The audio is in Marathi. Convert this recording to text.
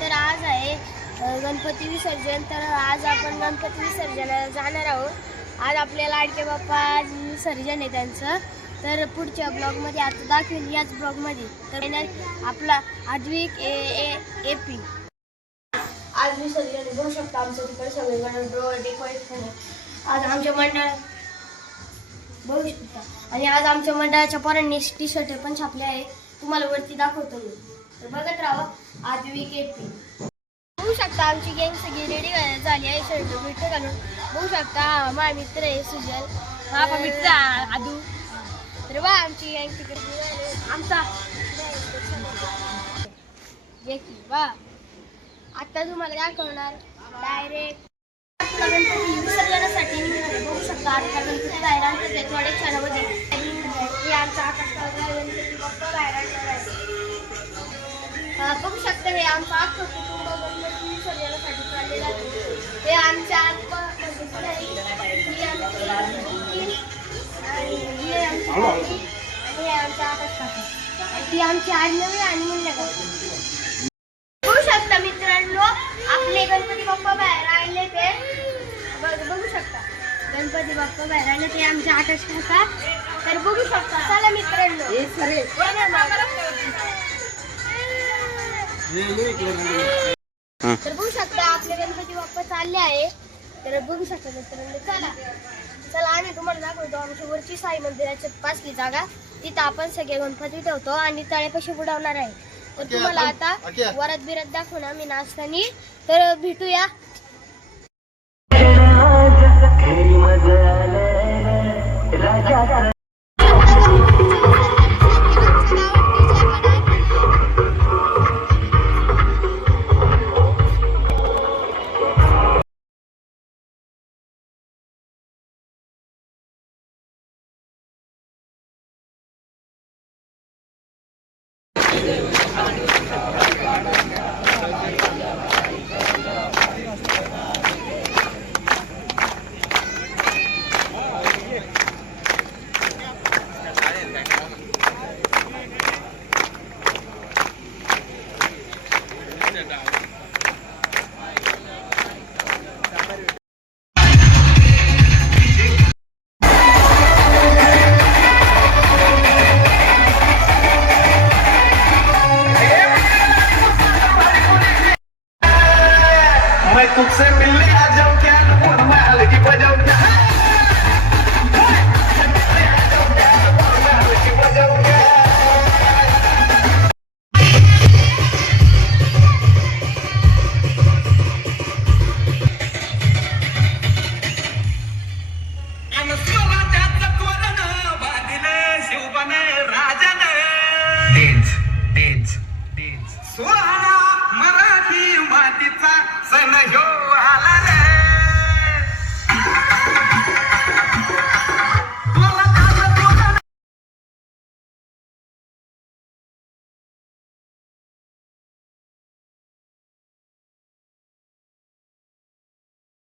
तर आज आहे. गणपती विसर्जन. तर आज आपण गणपती विसर्जनाला जाणार आहोत. आज आपल्या लाडके बाप्पा आज विसर्जन आहे त्यांचं. तर पुढच्या ब्लॉगमध्ये आता दाखवेल याच ब्लॉगमध्ये. तर येणार आपला आद्विक ए ए ए पी आज विसर्जन बघू शकता आमचं तिकडे सगळे ड्रो डेकोरेशन आज आमच्या मंडळ बघू शकता. आणि आज आमच्या मंडळाच्या पोरांनी टी शर्ट पण छापले आहे. तुम्हाला वरती दाखवतो मी. तर बघत राहा बघू शकता आमची गँग सगळी रेडी झाली आहे. शर्ट घालून. बघू शकता हा माझा मित्र आहे सुजल. पण मित्र आदू. तर बा आमची गँग तिकडे. आमचा. वा आता तुम्हाला दाखवणार डायरेक्ट विसर्जनासाठी. बघू शकता आता गणपती बाहेर आणतात ते बघू शकता हे आमचं अख्खं कुटुंब गणपती विसर्जनासाठी चाललेलं आहे. हे आमच्या आत्मा ही आणि आणि आमच्या आकाश आणि ती आमची आडनवी आणि मुल्य बघू शकता मित्रांनो आपले गणपती बाप्पा बाहेर आणले ते. बघ- बघू शकता. गणपती बाप्पा बाहेर आणले ते आमचे आकाश काका तर बघू शकता. चला मित्रांनो. तर बघू शकता आपले गणपती बाप्पा चालले आहे. तर बघू शकता मित्रांनो चला. चला आम्ही तुम्हाला दाखवतो आमच्या वरची साई मंदिराच्या पासली जागा. तिथं आपण सगळे गणपती ठेवतो आणि तळ्यापाशी बुडवणार आहे. तर तुम्हाला आता वरात बिरात दाखवून आम्ही नाचतानी. तर भेटूया. मैं तुझसे मिलने आ जाऊं क्या मैं हल्की बजाऊं क्या Dance, dance, dance. Suara merahi matiza Seine Jungen.